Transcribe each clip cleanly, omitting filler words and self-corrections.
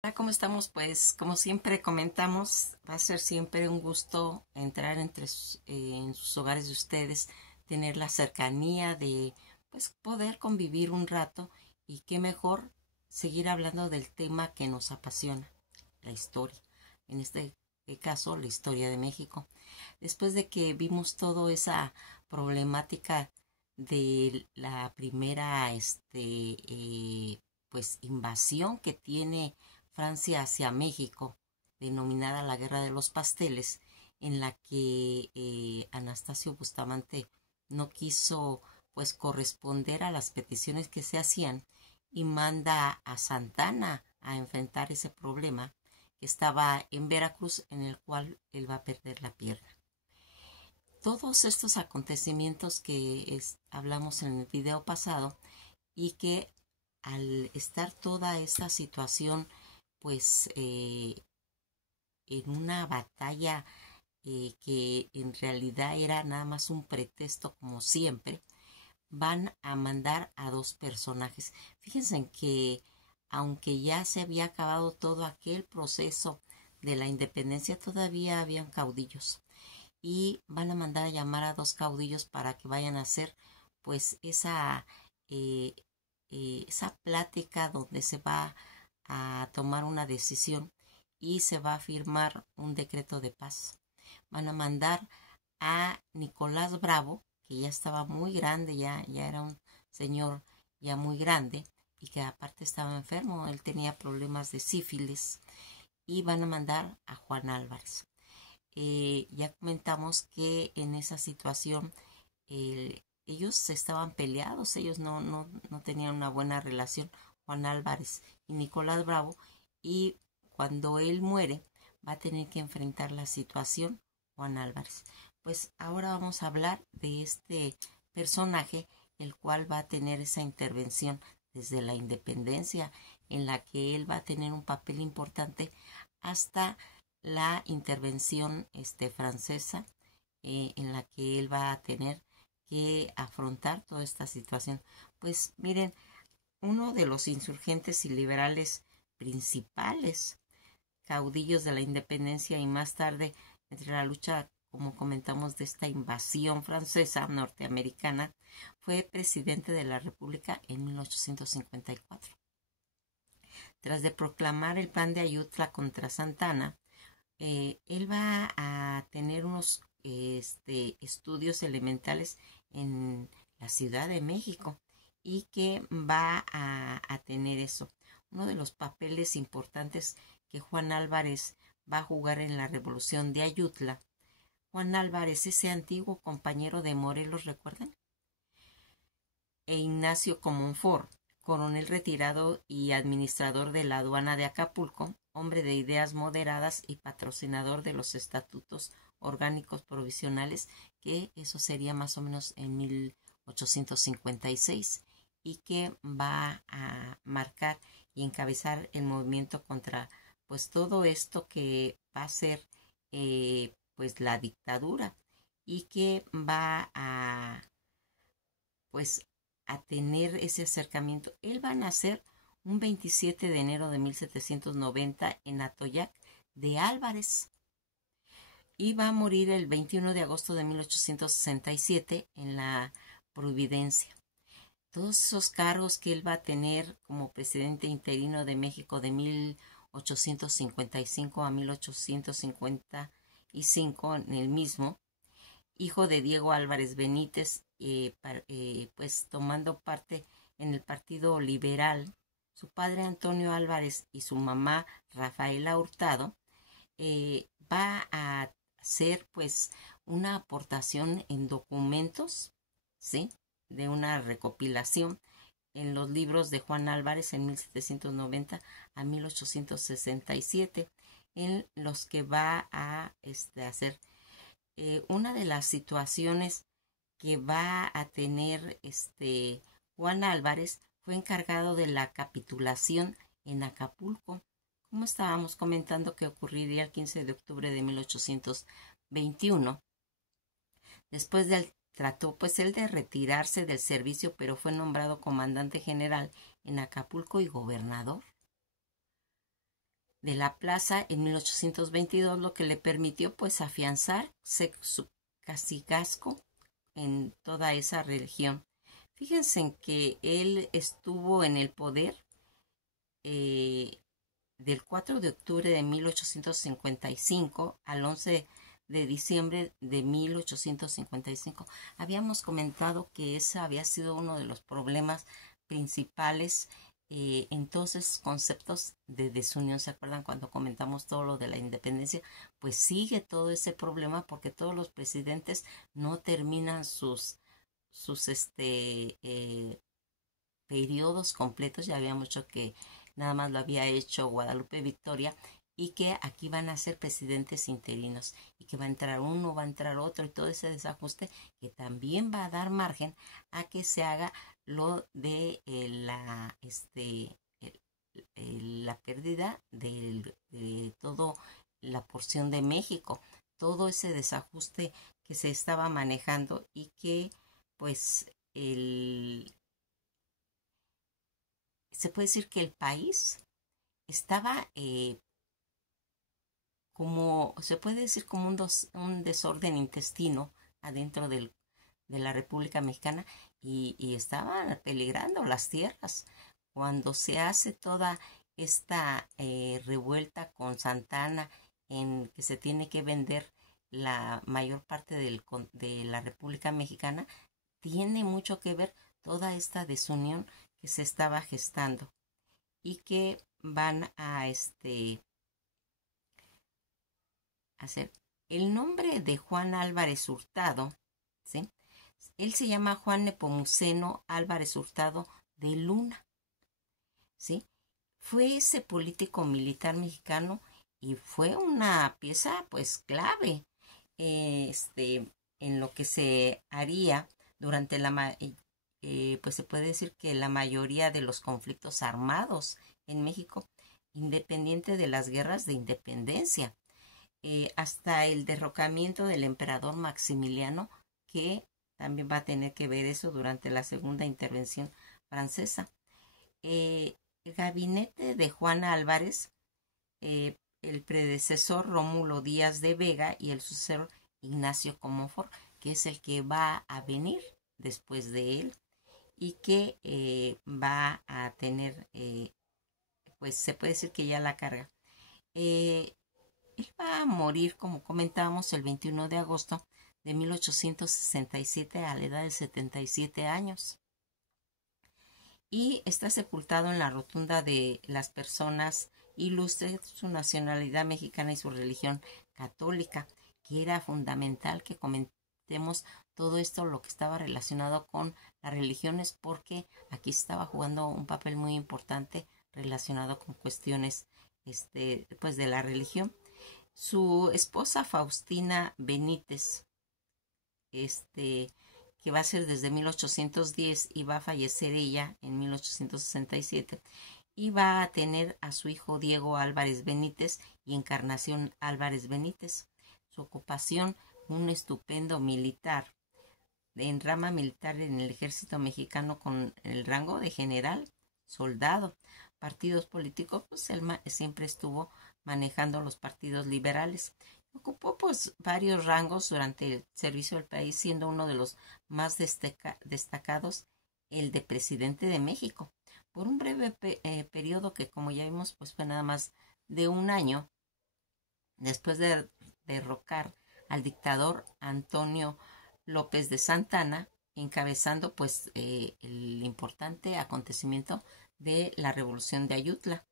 Hola, ¿cómo estamos? Pues como siempre comentamos, va a ser siempre un gusto entrar en sus hogares de ustedes, tener la cercanía de pues poder convivir un rato y qué mejor seguir hablando del tema que nos apasiona, la historia. En este caso, la historia de México. Después de que vimos toda esa problemática de la primera pues invasión que tiene Francia hacia México, denominada la Guerra de los Pasteles, en la que Anastasio Bustamante no quiso pues corresponder a las peticiones que se hacían y manda a Santana a enfrentar ese problema que estaba en Veracruz, en el cual él va a perder la pierna. Todos estos acontecimientos que hablamos en el video pasado y que al estar toda esta situación pues en una batalla que en realidad era nada más un pretexto como siempre, van a mandar a dos personajes. Fíjense en que aunque ya se había acabado todo aquel proceso de la independencia, todavía habían caudillos y van a mandar a llamar a dos caudillos para que vayan a hacer pues eh, esa plática donde se va a tomar una decisión y se va a firmar un decreto de paz. Van a mandar a Nicolás Bravo, que ya estaba muy grande, ya era un señor ya muy grande y que aparte estaba enfermo, él tenía problemas de sífilis, y van a mandar a Juan Álvarez. Ya comentamos que en esa situación ellos estaban peleados, ellos no tenían una buena relación, Juan Álvarez y Nicolás Bravo, y cuando él muere va a tener que enfrentar la situación Juan Álvarez. Pues ahora vamos a hablar de este personaje, el cual va a tener esa intervención desde la independencia, en la que él va a tener un papel importante hasta la intervención francesa, en la que él va a tener que afrontar toda esta situación. Pues miren, uno de los insurgentes y liberales principales, caudillos de la independencia y más tarde entre la lucha, como comentamos, de esta invasión francesa norteamericana, fue presidente de la República en 1854. Tras de proclamar el plan de Ayutla contra Santana, él va a tener unos estudios elementales en la Ciudad de México y que va a tener eso. Uno de los papeles importantes que Juan Álvarez va a jugar en la Revolución de Ayutla. Juan Álvarez, ese antiguo compañero de Morelos, ¿recuerdan? E Ignacio Comonfort, coronel retirado y administrador de la aduana de Acapulco, hombre de ideas moderadas y patrocinador de los estatutos orgánicos provisionales, que eso sería más o menos en 1856, y que va a marcar y encabezar el movimiento contra pues todo esto que va a ser pues la dictadura, y que va a pues a tener ese acercamiento. Él va a nacer un 27 de enero de 1790 en Atoyac de Álvarez y va a morir el 21 de agosto de 1867 en la Providencia. Todos esos cargos que él va a tener como presidente interino de México de 1855 a 1855 en el mismo, hijo de Diego Álvarez Benítez, pues tomando parte en el Partido Liberal. Su padre Antonio Álvarez y su mamá Rafaela Hurtado va a hacer pues una aportación en documentos, ¿sí? De una recopilación en los libros de Juan Álvarez en 1790 a 1867, en los que va a hacer una de las situaciones que va a tener Juan Álvarez fue encargado de la capitulación en Acapulco, como estábamos comentando que ocurriría el 15 de octubre de 1821. Después del trató pues él de retirarse del servicio, pero fue nombrado comandante general en Acapulco y gobernador. de la plaza en 1822, lo que le permitió pues afianzarse su cacicazgo en toda esa región. Fíjense en que él estuvo en el poder del 4 de octubre de 1855 al 11 de diciembre de 1855. Habíamos comentado que ese había sido uno de los problemas principales en todos esos conceptos de desunión. ¿Se acuerdan cuando comentamos todo lo de la independencia? Pues sigue todo ese problema porque todos los presidentes no terminan sus periodos completos. Ya habíamos dicho que nada más lo había hecho Guadalupe Victoria, y que aquí van a ser presidentes interinos y que va a entrar uno, va a entrar otro, y todo ese desajuste que también va a dar margen a que se haga lo de la pérdida de todo la porción de México, todo ese desajuste que se estaba manejando, y que pues se puede decir que el país estaba como, se puede decir como un desorden intestino adentro de la República Mexicana, y estaban peligrando las tierras. Cuando se hace toda esta revuelta con Santana, en que se tiene que vender la mayor parte de la República Mexicana, tiene mucho que ver toda esta desunión que se estaba gestando, y que van a hacer el nombre de Juan Álvarez Hurtado, ¿sí? Él se llama Juan Nepomuceno Álvarez Hurtado de Luna, ¿sí? Fue ese político militar mexicano y fue una pieza pues clave en lo que se haría durante pues se puede decir que la mayoría de los conflictos armados en México, independiente de las guerras de independencia, hasta el derrocamiento del emperador Maximiliano, que también va a tener que ver eso durante la segunda intervención francesa. El gabinete de Juan Álvarez, el predecesor Rómulo Díaz de Vega y el sucesor Ignacio Comonfort, que es el que va a venir después de él, y que va a tener, pues se puede decir que ya la carga. Él va a morir, como comentábamos, el 21 de agosto de 1867 a la edad de 77 años. Y está sepultado en la rotunda de las personas ilustres, su nacionalidad mexicana y su religión católica, que era fundamental que comentemos todo esto, lo que estaba relacionado con las religiones, porque aquí estaba jugando un papel muy importante relacionado con cuestiones pues de la religión. Su esposa Faustina Benítez, que va a ser desde 1810, y va a fallecer ella en 1867, y va a tener a su hijo Diego Álvarez Benítez y Encarnación Álvarez Benítez. Su ocupación, un estupendo militar, en rama militar en el ejército mexicano con el rango de general, soldado. Partidos políticos, pues él siempre estuvo manejando los partidos liberales. Ocupó pues varios rangos durante el servicio del país, siendo uno de los más destacados el de presidente de México, por un breve periodo que, como ya vimos, pues fue nada más de un año, después de derrocar al dictador Antonio López de Santana, encabezando pues el importante acontecimiento de la Revolución de Ayutla.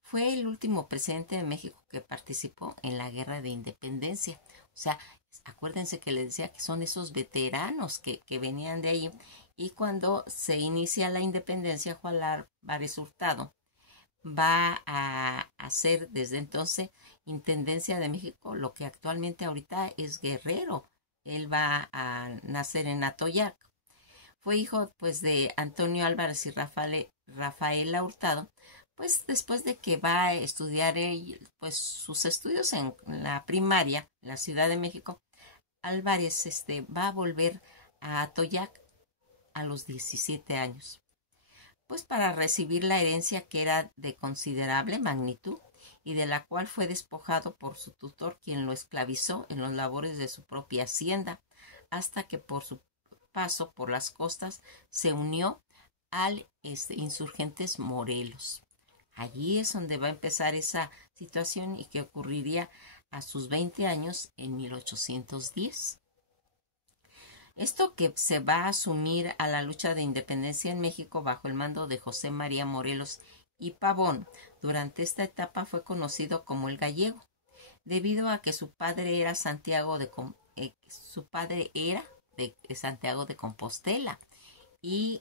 Fue el último presidente de México que participó en la Guerra de Independencia. O sea, acuérdense que les decía que son esos veteranos que venían de ahí. Y cuando se inicia la independencia, Juan Álvarez Hurtado va a hacer desde entonces Intendencia de México, lo que actualmente ahorita es Guerrero. Él va a nacer en Atoyac. Fue hijo pues de Antonio Álvarez y Rafaela Hurtado. Pues después de que va a estudiar pues sus estudios en la primaria en la Ciudad de México, Álvarez va a volver a Atoyac a los 17 años, pues para recibir la herencia, que era de considerable magnitud, y de la cual fue despojado por su tutor, quien lo esclavizó en los labores de su propia hacienda, hasta que por su paso por las costas se unió al insurgentes Morelos. Allí es donde va a empezar esa situación y que ocurriría a sus 20 años en 1810. Esto que se va a asumir a la lucha de independencia en México bajo el mando de José María Morelos y Pavón, durante esta etapa fue conocido como el Gallego, debido a que su padre era Santiago de Compostela, y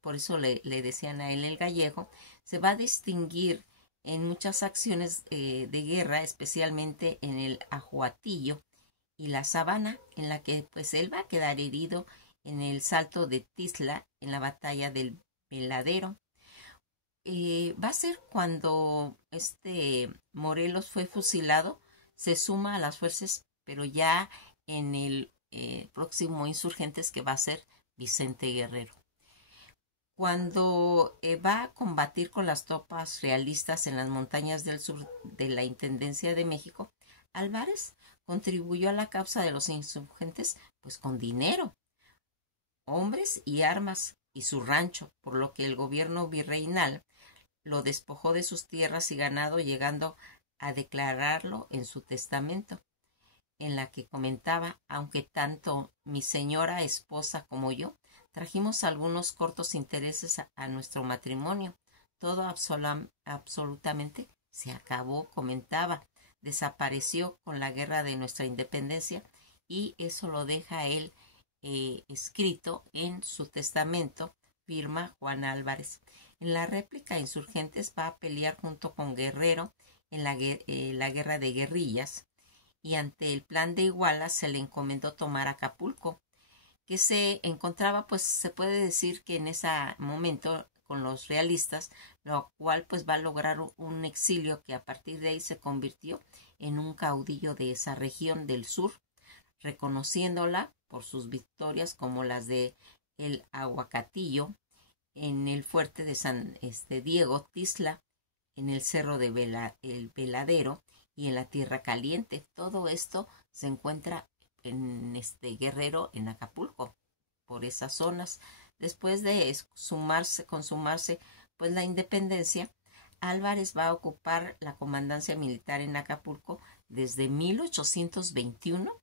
por eso le decían a él el Gallego. Se va a distinguir en muchas acciones de guerra, especialmente en el Ajuatillo y la Sabana, en la que pues él va a quedar herido en el Salto de Tizla, en la batalla del Veladero. Va a ser cuando Morelos fue fusilado, se suma a las fuerzas, pero ya en el próximo insurgentes, que va a ser Vicente Guerrero. Cuando va a combatir con las tropas realistas en las montañas del sur de la Intendencia de México, Álvarez contribuyó a la causa de los insurgentes pues con dinero, hombres y armas y su rancho, por lo que el gobierno virreinal lo despojó de sus tierras y ganado, llegando a declararlo en su testamento, en la que comentaba: aunque tanto mi señora esposa como yo trajimos algunos cortos intereses a nuestro matrimonio, todo absolutamente se acabó, comentaba, desapareció con la guerra de nuestra independencia, y eso lo deja él escrito en su testamento, firma Juan Álvarez. En la réplica Insurgentes va a pelear junto con Guerrero en la guerra de guerrillas, y ante el plan de Iguala se le encomendó tomar Acapulco, que se encontraba, pues se puede decir que en ese momento con los realistas, lo cual pues va a lograr un exilio que a partir de ahí se convirtió en un caudillo de esa región del sur, reconociéndola por sus victorias como las de el Aguacatillo, en el fuerte de San Diego Tizla, en el cerro de el Veladero y en la Tierra Caliente. Todo esto se encuentra en Guerrero, en Acapulco, por esas zonas. Después de consumarse pues la independencia, Álvarez va a ocupar la comandancia militar en Acapulco desde 1821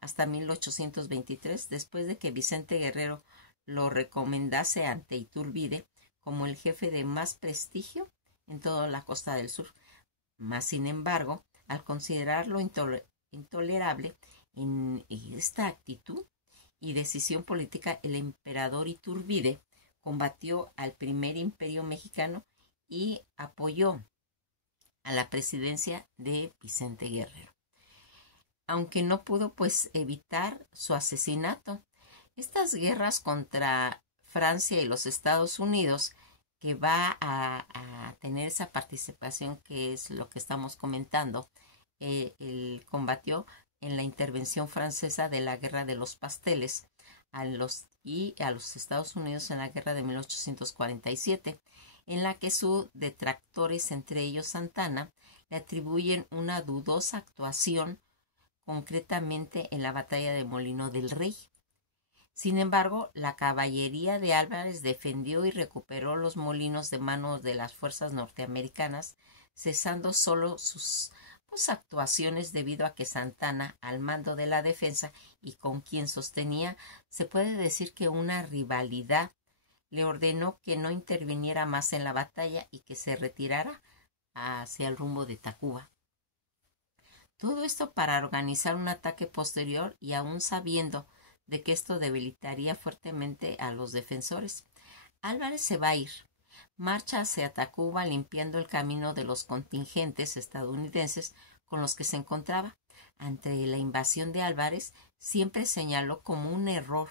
hasta 1823, después de que Vicente Guerrero lo recomendase ante Iturbide como el jefe de más prestigio en toda la costa del sur. Mas, sin embargo, al considerarlo intolerable en esta actitud y decisión política, el emperador Iturbide combatió al primer imperio mexicano y apoyó a la presidencia de Vicente Guerrero, aunque no pudo pues evitar su asesinato. Estas guerras contra Francia y los Estados Unidos, que va a tener esa participación que es lo que estamos comentando, él combatió en la intervención francesa de la Guerra de los Pasteles a los Estados Unidos en la Guerra de 1847, en la que sus detractores, entre ellos Santana, le atribuyen una dudosa actuación, concretamente en la batalla de Molino del Rey. Sin embargo, la caballería de Álvarez defendió y recuperó los molinos de manos de las fuerzas norteamericanas, cesando solo sus actuaciones debido a que Santana, al mando de la defensa y con quien sostenía, se puede decir que una rivalidad, le ordenó que no interviniera más en la batalla y que se retirara hacia el rumbo de Tacuba. Todo esto para organizar un ataque posterior, y aún sabiendo de que esto debilitaría fuertemente a los defensores. Álvarez se va a ir. Marcha hacia Tacuba, limpiando el camino de los contingentes estadounidenses con los que se encontraba. Ante la invasión de Álvarez, siempre señaló como un error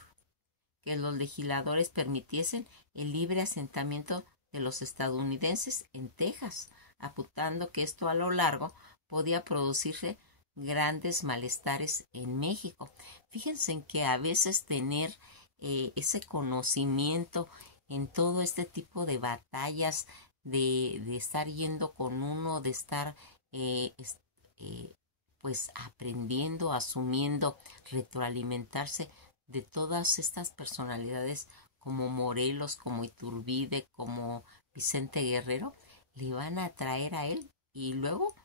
que los legisladores permitiesen el libre asentamiento de los estadounidenses en Texas, apuntando que esto a lo largo podía producirse grandes malestares en México. Fíjense en que a veces tener ese conocimiento en todo este tipo de batallas, de estar yendo con uno, de estar eh, es- eh, pues aprendiendo, asumiendo, retroalimentarse de todas estas personalidades como Morelos, como Iturbide, como Vicente Guerrero, le van a traer a él y luego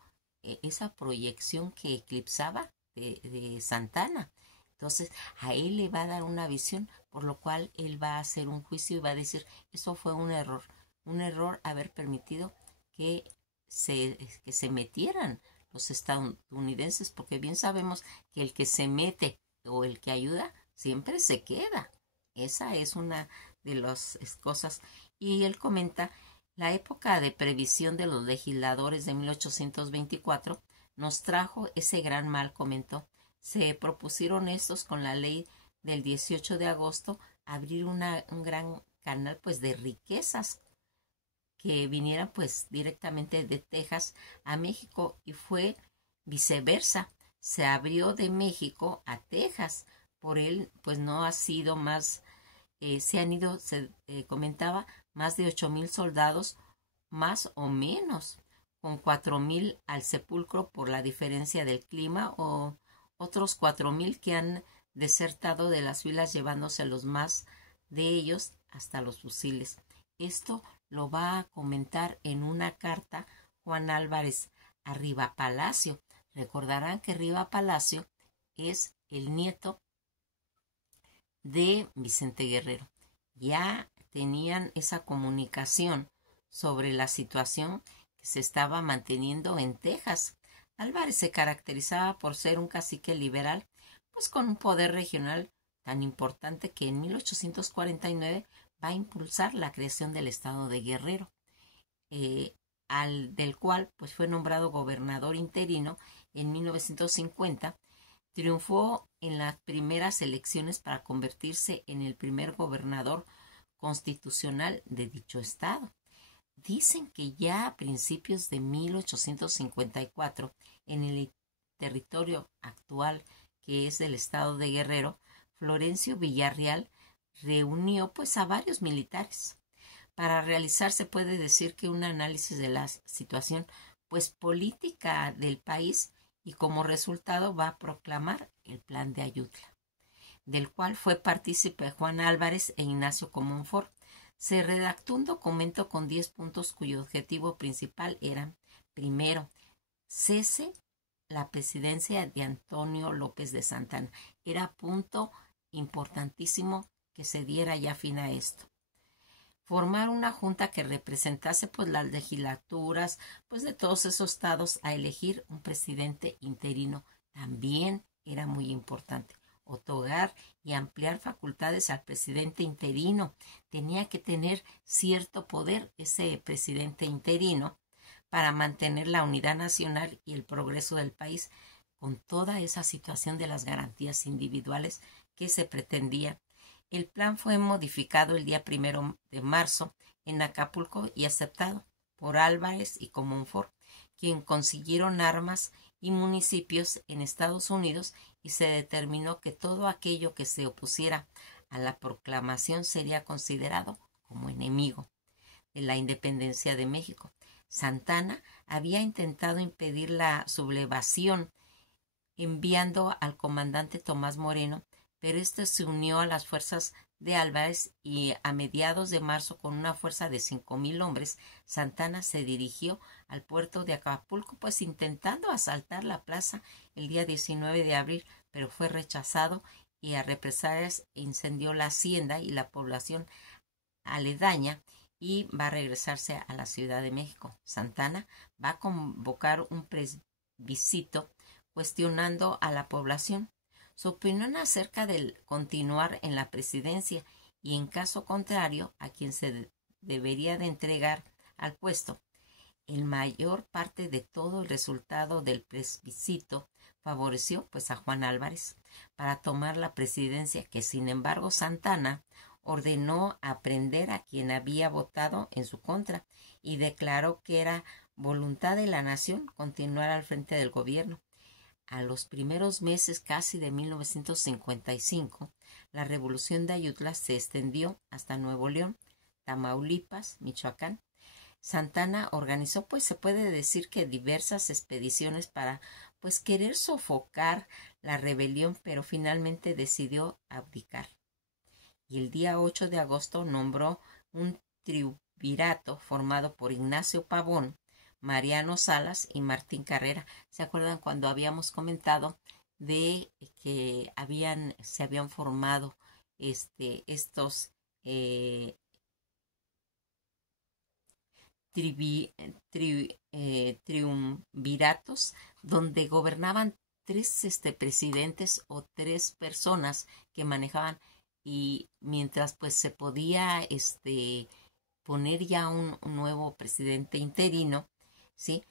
esa proyección que eclipsaba de Santana. Entonces, a él le va a dar una visión, por lo cual él va a hacer un juicio y va a decir, eso fue un error haber permitido que que se metieran los estadounidenses, porque bien sabemos que el que se mete o el que ayuda siempre se queda. Esa es una de las cosas. Y él comenta, la época de previsión de los legisladores de 1824 nos trajo ese gran mal, comentó. Se propusieron estos con la ley del 18 de agosto abrir un gran canal pues de riquezas que vinieran pues directamente de Texas a México y fue viceversa. Se abrió de México a Texas. Por él pues no ha sido más, se han ido, se comentaba, más de 8,000 soldados, más o menos, con 4,000 al sepulcro por la diferencia del clima o otros 4,000 que han desertado de las filas llevándose los más de ellos hasta los fusiles. Esto lo va a comentar en una carta Juan Álvarez a Riva Palacio. Recordarán que Riva Palacio es el nieto de Vicente Guerrero. Ya tenían esa comunicación sobre la situación que se estaba manteniendo en Texas. Álvarez se caracterizaba por ser un cacique liberal, pues con un poder regional tan importante que en 1849 va a impulsar la creación del estado de Guerrero, del cual pues fue nombrado gobernador interino en 1950. Triunfó en las primeras elecciones para convertirse en el primer gobernador constitucional de dicho estado. Dicen que ya a principios de 1854, en el territorio actual que es del estado de Guerrero, Florencio Villarreal reunió pues a varios militares. Para realizar se puede decir que un análisis de la situación pues política del país y como resultado va a proclamar el Plan de Ayutla, del cual fue partícipe Juan Álvarez e Ignacio Comonfort. Se redactó un documento con 10 puntos cuyo objetivo principal era, primero, cese la presidencia de Antonio López de Santana. Era punto importantísimo que se diera ya fin a esto. Formar una junta que representase pues las legislaturas pues de todos esos estados a elegir un presidente interino también era muy importante. Otorgar y ampliar facultades al presidente interino. Tenía que tener cierto poder ese presidente interino para mantener la unidad nacional y el progreso del país con toda esa situación de las garantías individuales que se pretendía. El plan fue modificado el día 1 de marzo en Acapulco y aceptado por Álvarez y Comonfort, quien consiguieron armas y municipios en Estados Unidos y se determinó que todo aquello que se opusiera a la proclamación sería considerado como enemigo de la independencia de México. Santana había intentado impedir la sublevación enviando al comandante Tomás Moreno, pero este se unió a las fuerzas de Álvarez y a mediados de marzo con una fuerza de 5,000 hombres, Santana se dirigió al puerto de Acapulco, pues intentando asaltar la plaza el día 19 de abril, pero fue rechazado y a represalias incendió la hacienda y la población aledaña y va a regresarse a la Ciudad de México. Santana va a convocar un plebiscito cuestionando a la población su opinión acerca de continuar en la presidencia y en caso contrario a quien se debería de entregar al puesto. En mayor parte de todo el resultado del plebiscito favoreció pues a Juan Álvarez para tomar la presidencia, que sin embargo Santana ordenó aprender a quien había votado en su contra y declaró que era voluntad de la nación continuar al frente del gobierno. A los primeros meses casi de 1955, la revolución de Ayutla se extendió hasta Nuevo León, Tamaulipas, Michoacán. Santana organizó, pues se puede decir que diversas expediciones para pues querer sofocar la rebelión, pero finalmente decidió abdicar. Y el día 8 de agosto nombró un triunvirato formado por Ignacio Pavón, Mariano Salas y Martín Carrera. ¿Se acuerdan cuando habíamos comentado de que se habían formado estos triunviratos donde gobernaban tres presidentes o tres personas que manejaban, y mientras pues se podía poner ya un nuevo presidente interino, ¿sí?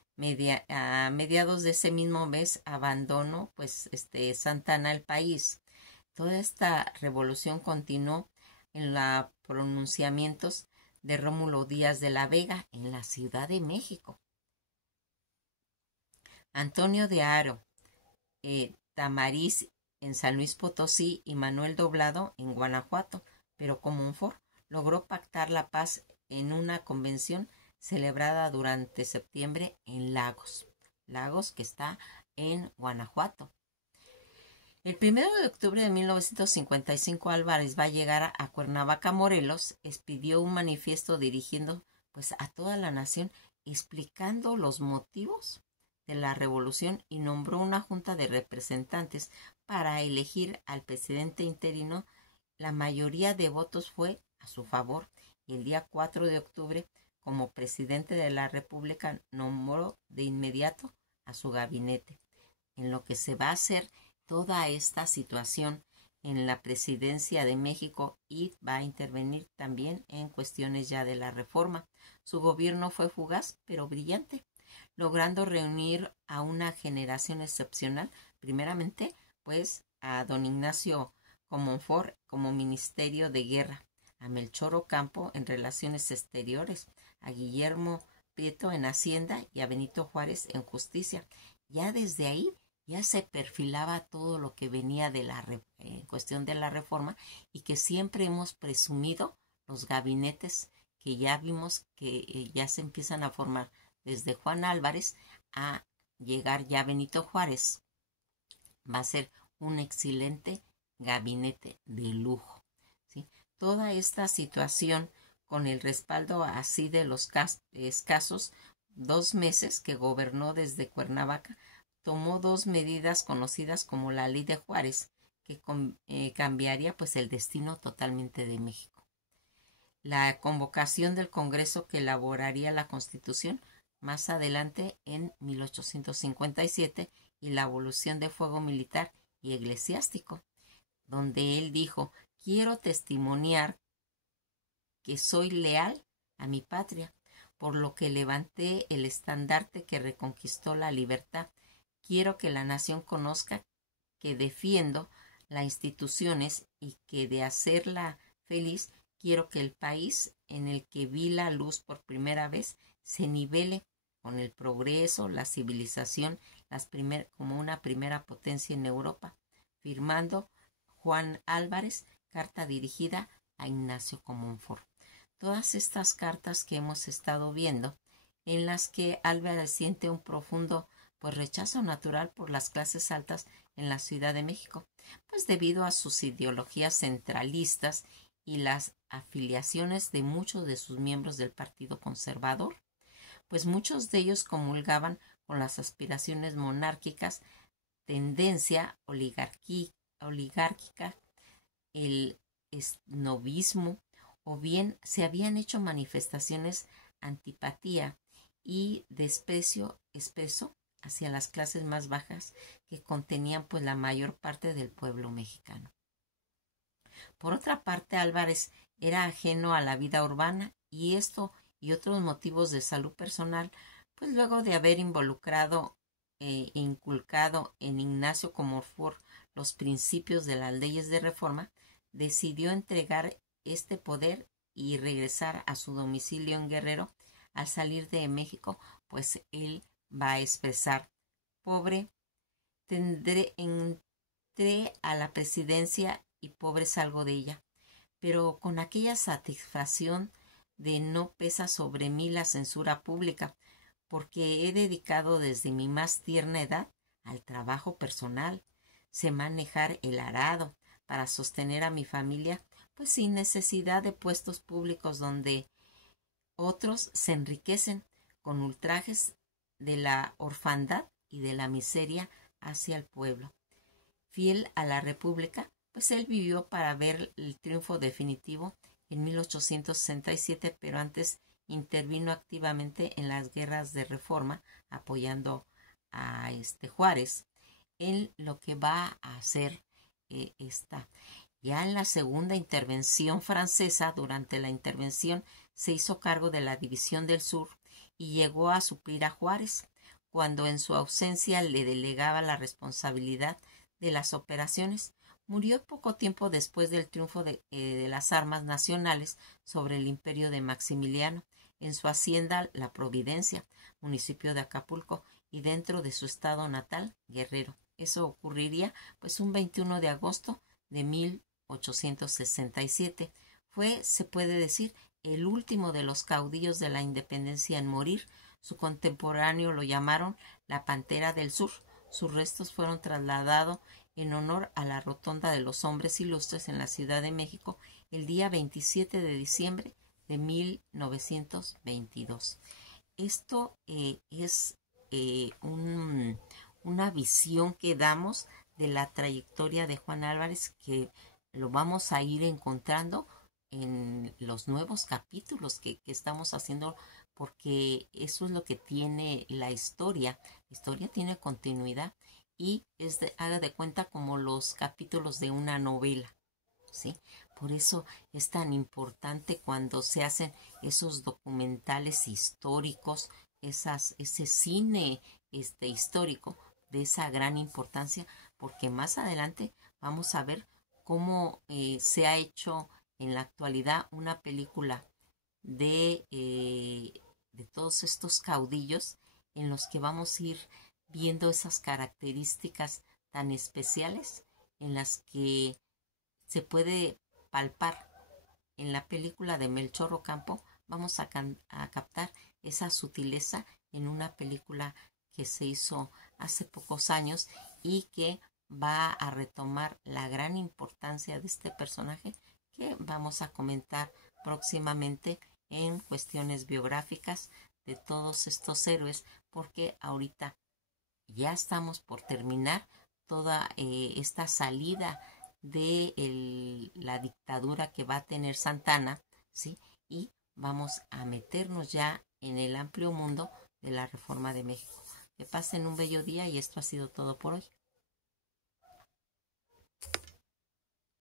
A mediados de ese mismo mes abandonó pues Santana el país. Toda esta revolución continuó en los pronunciamientos de Rómulo Díaz de la Vega en la Ciudad de México. Antonio de Haro, Tamariz en San Luis Potosí y Manuel Doblado en Guanajuato, pero Comonfort logró pactar la paz en una convención celebrada durante septiembre en Lagos, que está en Guanajuato. El 1 de octubre de 1955 Álvarez va a llegar a Cuernavaca, Morelos, expidió un manifiesto dirigiendo pues a toda la nación explicando los motivos de la revolución y nombró una junta de representantes para elegir al presidente interino. La mayoría de votos fue a su favor y el día 4 de octubre, como presidente de la República, nombró de inmediato a su gabinete, en lo que se va a hacer toda esta situación en la presidencia de México y va a intervenir también en cuestiones ya de la reforma. Su gobierno fue fugaz pero brillante, logrando reunir a una generación excepcional, primeramente pues a don Ignacio Comonfort como Ministerio de Guerra, a Melchor Ocampo en Relaciones Exteriores, a Guillermo Prieto en Hacienda y a Benito Juárez en Justicia. Ya desde ahí ya se perfilaba todo lo que venía de la cuestión de la reforma y que siempre hemos presumido los gabinetes que ya vimos que ya se empiezan a formar desde Juan Álvarez a llegar ya Benito Juárez. Va a ser un excelente gabinete de lujo, ¿sí? Toda esta situación con el respaldo así de los escasos 2 meses que gobernó desde Cuernavaca, tomó 2 medidas conocidas como la Ley de Juárez, que cambiaría pues el destino totalmente de México. La convocación del Congreso que elaboraría la Constitución más adelante en 1857 y la abolición de fuego militar y eclesiástico, donde él dijo: quiero testimoniar que soy leal a mi patria, por lo que levanté el estandarte que reconquistó la libertad. Quiero que la nación conozca que defiendo las instituciones y que de hacerla feliz quiero que el país en el que vi la luz por primera vez se nivele con el progreso, la civilización, como una primera potencia en Europa, firmando Juan Álvarez, carta dirigida a Ignacio Comonfort. Todas estas cartas que hemos estado viendo, en las que Álvarez siente un profundo rechazo natural por las clases altas en la Ciudad de México, pues debido a sus ideologías centralistas y las afiliaciones de muchos de sus miembros del Partido Conservador, pues muchos de ellos comulgaban con las aspiraciones monárquicas, tendencia oligárquica, el esnovismo, o bien se habían hecho manifestaciones antipatía y desprecio expreso hacia las clases más bajas que contenían pues la mayor parte del pueblo mexicano. Por otra parte, Álvarez era ajeno a la vida urbana y esto y otros motivos de salud personal, pues luego de haber inculcado en Ignacio Comonfort los principios de las leyes de reforma, decidió entregar este poder y regresar a su domicilio en Guerrero. Al salir de México, pues él va a expresar: pobre, entré a la presidencia y pobre salgo de ella, pero con aquella satisfacción de no pesa sobre mí la censura pública, porque he dedicado desde mi más tierna edad al trabajo personal. Sé manejar el arado para sostener a mi familia, pues sin necesidad de puestos públicos donde otros se enriquecen con ultrajes de la orfandad y de la miseria hacia el pueblo. Fiel a la República, pues él vivió para ver el triunfo definitivo en 1867, pero antes intervino activamente en las guerras de reforma, apoyando a Juárez en lo que va a hacer esta. Ya en la segunda intervención francesa, durante la intervención, se hizo cargo de la División del Sur y llegó a suplir a Juárez, cuando en su ausencia le delegaba la responsabilidad de las operaciones. Murió poco tiempo después del triunfo de las armas nacionales sobre el imperio de Maximiliano, en su hacienda La Providencia, municipio de Acapulco, y dentro de su estado natal, Guerrero. Eso ocurriría pues un 21 de agosto de 1867. Fue, se puede decir, el último de los caudillos de la independencia en morir. Su contemporáneo lo llamaron la Pantera del Sur. Sus restos fueron trasladados en honor a la Rotonda de los Hombres Ilustres en la Ciudad de México el día 27 de diciembre de 1922. Esto es una visión que damos de la trayectoria de Juan Álvarez, que lo vamos a ir encontrando en los nuevos capítulos que estamos haciendo, porque eso es lo que tiene la historia. La historia tiene continuidad y haga de cuenta como los capítulos de una novela, ¿sí? Por eso es tan importante cuando se hacen esos documentales históricos, ese cine histórico de esa gran importancia, porque más adelante vamos a ver cómo se ha hecho en la actualidad una película de todos estos caudillos, en los que vamos a ir viendo esas características tan especiales en las que se puede palpar. En la película de Melchor Ocampo vamos a captar esa sutileza en una película que se hizo hace pocos años y que va a retomar la gran importancia de este personaje, que vamos a comentar próximamente en cuestiones biográficas de todos estos héroes, porque ahorita ya estamos por terminar toda esta salida de la dictadura que va a tener Santana, ¿sí? Y vamos a meternos ya en el amplio mundo de la Reforma de México. Que pasen un bello día y esto ha sido todo por hoy.